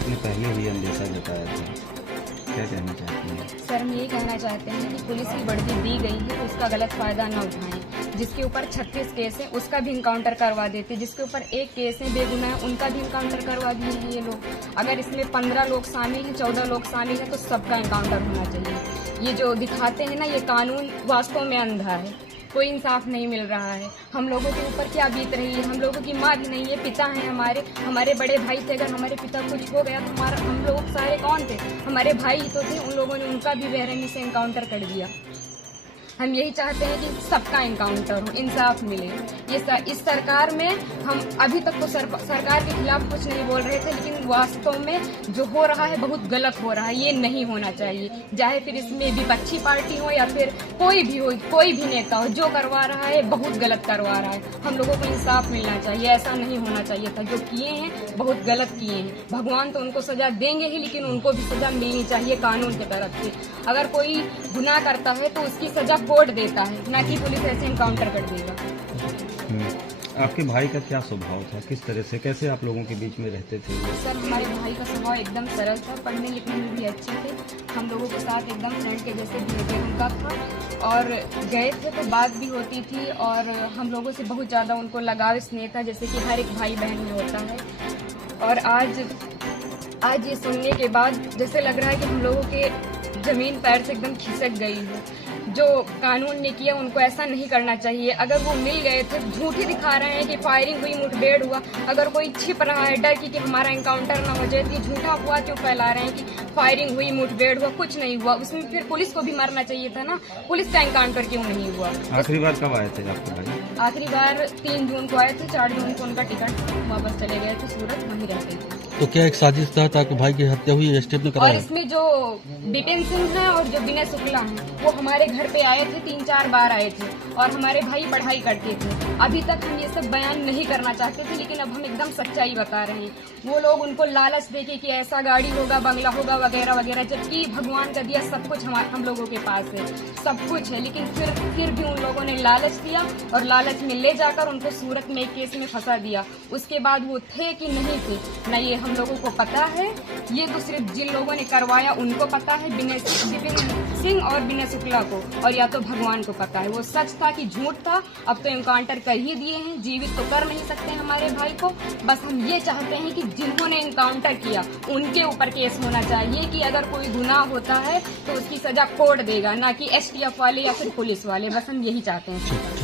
आपने पहले ही अंदेशा जताया था, क्या कहना चाहती हैं? सर, हम यही कहना चाहते हैं कि पुलिस की वर्दी दी गई है तो उसका गलत फायदा न उठाएं। जिसके ऊपर 36 केस है उसका भी इनकाउंटर करवा देते, जिसके ऊपर एक केस है बेगुनाह उनका भी इनकाउंटर करवा दिए हैं ये लोग। अगर इसमें 15 लोग शामिल हैं, 14 लोग शामिल हैं तो सबका इनकाउंटर होना चाहिए। ये जो दिखाते हैं ना, ये कानून वास्तव में अंधा है, कोई इंसाफ नहीं मिल रहा है। हम लोगों के ऊपर क्या बीत रही है, हम लोगों की माँ भी नहीं है, पिता हैं हमारे बड़े भाई थे। अगर हमारे पिता कुछ हो गया तो हम लोग सारे कौन थे? हमारे भाई ही तो थे। उन लोगों ने उनका भी बेरहमी से इनकाउंटर कर दिया। हम यही चाहते हैं कि सबका इनकाउंटर हो, इंसाफ मिले। इस सरकार में हम अभी तक तो सरकार के खिलाफ कुछ नहीं बोल रहे थे, लेकिन वास्तव में जो हो रहा है बहुत गलत हो रहा है। ये नहीं होना चाहिए, चाहे फिर इसमें विपक्षी पार्टी हो या फिर कोई भी हो, कोई भी नेता हो, जो करवा रहा है बहुत गलत करवा रहा है। हम लोगों को इंसाफ मिलना चाहिए, ऐसा नहीं होना चाहिए था। जो किए हैं बहुत गलत किए हैं। भगवान तो उनको सजा देंगे ही, लेकिन उनको भी सजा मिलनी चाहिए कानून की तरफ से। अगर कोई गुनाह करता है तो उसकी सजा कोर्ट देता है, ना कि पुलिस ऐसे इनकाउंटर कर देगा। आपके भाई का क्या स्वभाव था, किस तरह से, कैसे आप लोगों के बीच में रहते थे? सर, हमारे भाई का स्वभाव एकदम सरल था, पढ़ने लिखने में भी अच्छे थे। हम लोगों के साथ एकदम फ्रेंड के जैसे बिहेवियर उनका था, और गए थे तो बात भी होती थी, और हम लोगों से बहुत ज़्यादा उनको लगाव स्नेह था, जैसे कि हर एक भाई बहन में होता है। और आज ये सुनने के बाद जैसे लग रहा है कि हम लोगों के जमीन पैर से एकदम खिसक गई है। जो कानून ने किया उनको ऐसा नहीं करना चाहिए। अगर वो मिल गए थे, झूठ ही दिखा रहे हैं कि फायरिंग हुई, मुठभेड़ हुआ। अगर कोई छिप रहा है डर की कि हमारा एनकाउंटर ना हो जाए, तो झूठा अफवाह क्यों फैला रहे हैं कि फायरिंग हुई, मुठभेड़ हुआ? कुछ नहीं हुआ। उसमें फिर पुलिस को भी मारना चाहिए था ना, पुलिस का एनकाउंटर क्यों नहीं हुआ? आखिरी बार कब आए थे आपके भाई? आखिरी बार 3 जून को आए थे, 4 जून को उनका टिकट वापस चले गए थे, सूरत वहीं रहते थे। तो क्या एक साजिश था ताकि भाई की हत्या हुई, एसटीएफ ने और कराया? इसमें जो बिपिन सिंह है और जो विनय शुक्ला है, वो हमारे घर पे आए थे, 3-4 बार आए थे, और हमारे भाई पढ़ाई करते थे। अभी तक हम ये सब बयान नहीं करना चाहते थे, लेकिन अब हम एकदम सच्चाई बता रहे हैं। वो लोग उनको लालच देके कि ऐसा गाड़ी होगा, बंगला होगा, वगैरह वगैरह, जबकि भगवान का दिया सब कुछ हम लोगों के पास है, सब कुछ है। लेकिन फिर भी उन लोगों ने लालच दिया, और लालच में ले जाकर उनको सूरत में एक केस में फंसा दिया। उसके बाद वो थे कि नहीं थे, न ये हम लोगों को पता है। ये तो सिर्फ जिन लोगों ने करवाया उनको पता है, विपिन सिंह और विनय शुक्ला को, और या तो भगवान को पता है वो सच था कि झूठ था। अब तो इनकाउंटर कर ही दिए हैं, जीवित तो कर नहीं सकते हमारे भाई को। बस हम ये चाहते हैं कि जिन्होंने इनकाउंटर किया उनके ऊपर केस होना चाहिए, कि अगर कोई गुनाह होता है तो उसकी सजा कोर्ट देगा, ना कि एसटीएफ वाले या फिर पुलिस वाले। बस हम यही चाहते हैं।